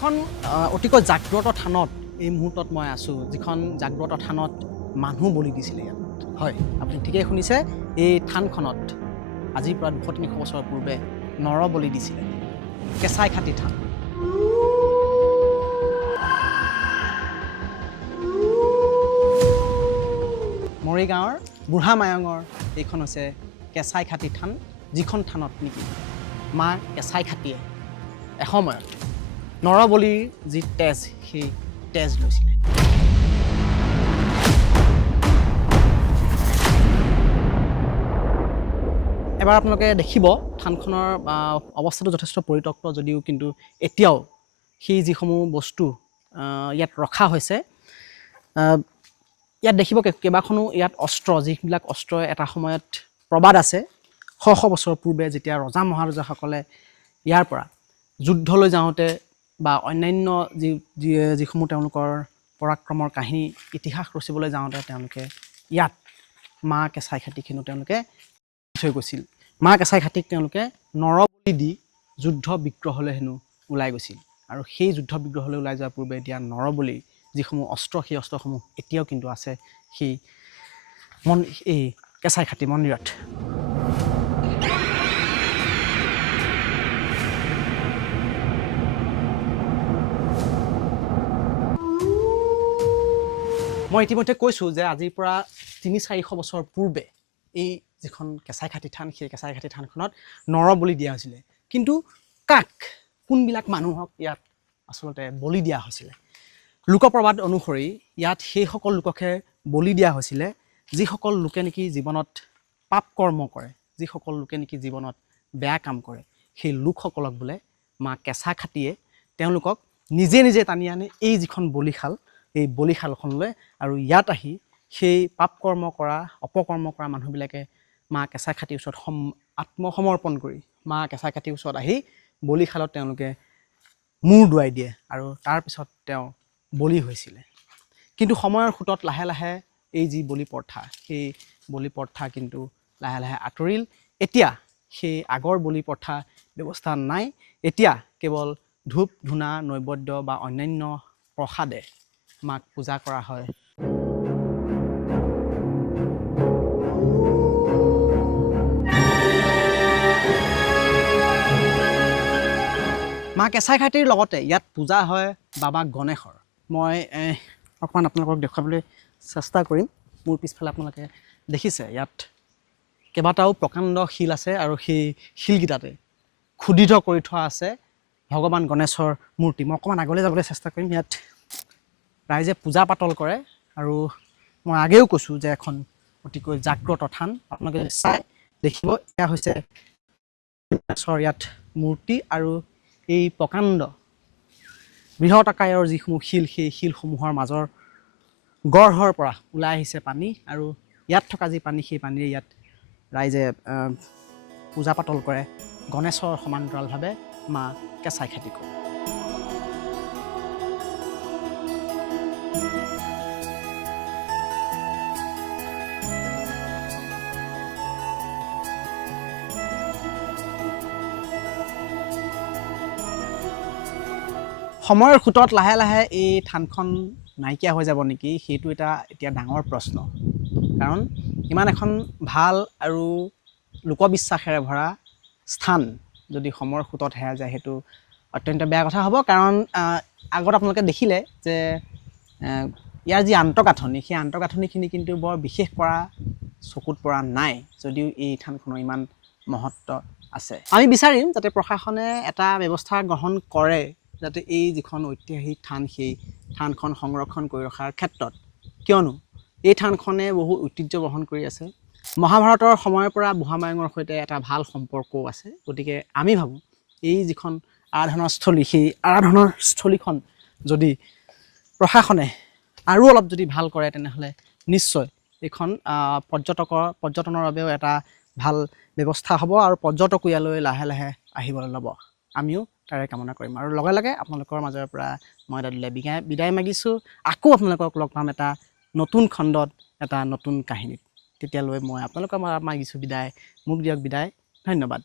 এখন অতিকৈ জাগ্ৰত থানত এই মুহূৰ্তত মই আছোঁ, যিখন জাগ্ৰত থানত মানুহ বলি দিছিলে ইয়াত। হয়, আপুনি ঠিকেই শুনিছে, এই থানখনত আজিৰ পৰা 200-300 বছৰ পূৰ্বে নৰ বলি দিছিলে। কেঁচাইখাতি থান। মৰিগাঁৱৰ বুঢ়া মায়ঙৰ এইখন হৈছে কেঁচাইখাতি থান, যিখন থানত নেকি মা কেঁচাইখাতিয়ে এসময়ত নৰবলিৰ যি তেজ, সেই তেজ লৈছিলে। এবাৰ আপোনালোকে দেখিব থানখনৰ অৱস্থাটো যথেষ্ট পৰিত্যক্ত যদিও কিন্তু এতিয়াও সেই যিসমূহ বস্তু ইয়াত ৰখা হৈছে, ইয়াত দেখিব কেইবাখনো ইয়াত অস্ত্ৰ, যিবিলাক অস্ত্ৰ এটা সময়ত প্ৰবাদ আছে শ শ বছৰ পূৰ্বে যেতিয়া ৰজা মহাৰজাসকলে ইয়াৰ পৰা যুদ্ধলৈ যাওঁতে বা অন্যান্য যিসমূহ তেওঁলোকৰ পৰাক্ৰমৰ কাহিনী ইতিহাস ৰচিবলৈ যাওঁতে তেওঁলোকে ইয়াত মা কেঁচাইখাতিখনো তেওঁলোকে থৈ গৈছিল। মা কেঁচাইখাতিক তেওঁলোকে নৰবলি দি যুদ্ধ বিগ্ৰহলৈ হেনো ওলাই গৈছিল, আৰু সেই যুদ্ধ বিগ্ৰহলৈ ওলাই যোৱাৰ পূৰ্বে এতিয়া নৰবলিৰ যিসমূহ অস্ত্ৰ, সেই অস্ত্ৰসমূহ এতিয়াও কিন্তু আছে সেই এই কেঁচাইখাতি মন্দিৰত। মই ইতিমধ্যে কৈছোঁ যে আজিৰ পৰা 300-400 বছৰ পূৰ্বে এই যিখন কেঁচাইখাতি থান, সেই কেঁচাইখাতি থানখনত নৰবলি দিয়া হৈছিলে। কিন্তু কাক, কোনবিলাক মানুহক ইয়াত আচলতে বলি দিয়া হৈছিলে? লোকপ্ৰবাদ অনুসৰি ইয়াত সেইসকল লোককহে বলি দিয়া হৈছিলে যিসকল লোকে নেকি জীৱনত পাপ কৰ্ম কৰে, যিসকল লোকে নেকি জীৱনত বেয়া কাম কৰে। সেই লোকসকলক বোলে মা কেঁচাইখাতিয়ে তেওঁলোকক নিজে নিজে টানি আনে এই যিখন বলিশাল, এই বলিশালখনলৈ, আৰু ইয়াত আহি সেই পাপ কৰ্ম কৰা, অপকৰ্ম কৰা মানুহবিলাকে মা কেঁচাইখাতিৰ ওচৰত আত্মসমৰ্পণ কৰি মা কেঁচাইখাতিৰ ওচৰত আহি বলিশালত তেওঁলোকে মূৰ দোৱাই দিয়ে, আৰু তাৰপিছত তেওঁ বলি হৈছিলে। কিন্তু সময়ৰ সোঁতত লাহে লাহে এই যি বলি প্ৰথা, সেই বলি প্ৰথা কিন্তু লাহে লাহে আঁতৰিল। এতিয়া সেই আগৰ বলি প্ৰথা ব্যৱস্থা নাই। এতিয়া কেৱল ধূপ ধূনা নৈবদ্য বা অন্যান্য প্ৰসাদে মাক পূজা কৰা হয়। মা কেঁচাইখাতিৰ লগতে ইয়াত পূজা হয় বাবা গণেশৰ। মই অকণমান আপোনালোকক দেখুৱাবলৈ চেষ্টা কৰিম। মোৰ পিছফালে আপোনালোকে দেখিছে ইয়াত কেইবাটাও প্ৰকাণ্ড শিল আছে, আৰু সেই শিলকেইটাতে খোদিত কৰি থোৱা আছে ভগৱান গণেশৰ মূৰ্তি। মই অকণমান আগলৈ যাবলৈ চেষ্টা কৰিম। ইয়াত ৰাইজে পূজা পাতল কৰে, আৰু মই আগেও কৈছোঁ যে এখন অতিকৈ জাগ্ৰত থান। আপোনালোকে চাই দেখিব, এয়া হৈছে গণেশৰ ইয়াত মূৰ্তি, আৰু এই প্ৰকাণ্ড বৃহৎ আকাৰৰ যিসমূহ শিল, সেই শিলসমূহৰ মাজৰ গৰ্ভৰ পৰা ওলাই আহিছে পানী, আৰু ইয়াত থকা যি পানী, সেই পানীৰে ইয়াত ৰাইজে পূজা পাতল কৰে গণেশৰ সমান্তৰালভাৱে মা কেঁচাইখাতিক। সময়ৰ সোঁতত লাহে লাহে এই থানখন নাইকিয়া হৈ যাব নেকি, সেইটো এটা এতিয়া ডাঙৰ প্ৰশ্ন। কাৰণ ইমান এখন ভাল আৰু লোকবিশ্বাসেৰে ভৰা স্থান যদি সময়ৰ সোঁতত হেৰাই যায়, সেইটো অত্যন্ত বেয়া কথা হ'ব। কাৰণ আগত আপোনালোকে দেখিলে যে ইয়াৰ যি আন্তঃগাঁথনি, সেই আন্তঃগাঁথনিখিনি কিন্তু বৰ বিশেষ পৰা চকুত পৰা নাই, যদিও এই থানখনৰ ইমান মহত্ব আছে। আমি বিচাৰিম যাতে প্ৰশাসনে এটা ব্যৱস্থা গ্ৰহণ কৰে, যাতে এই যিখন ঐতিহাসিক থান, সেই থানখন সংৰক্ষণ কৰি ৰখাৰ ক্ষেত্ৰত, কিয়নো এই থানখনে বহু ঐতিহ্য বহন কৰি আছে। মহাভাৰতৰ সময়ৰ পৰা বুঢ়া মায়ঙৰ সৈতে এটা ভাল সম্পৰ্কও আছে। গতিকে আমি ভাবোঁ এই যিখন আৰাধনাৰ স্থলী, সেই আৰাধনাৰ স্থলীখন যদি প্ৰশাসনে আৰু অলপ যদি ভাল কৰে, তেনেহ'লে নিশ্চয় এইখন পৰ্যটনৰ বাবেও এটা ভাল ব্যৱস্থা হ'ব, আৰু পৰ্যটকো ইয়ালৈ লাহে লাহে আহিবলৈ ল'ব। আমিও তাৰে কামনা কৰিম। আৰু লগে লগে আপোনালোকৰ মাজৰ পৰা মই দাদিলে বিদায় মাগিছোঁ। আকৌ আপোনালোকক লগ পাম এটা নতুন খণ্ডত, এটা নতুন কাহিনীত। তেতিয়ালৈ মই আপোনালোকৰ মাগিছোঁ বিদায়। মোক দিয়ক বিদায়। ধন্যবাদ।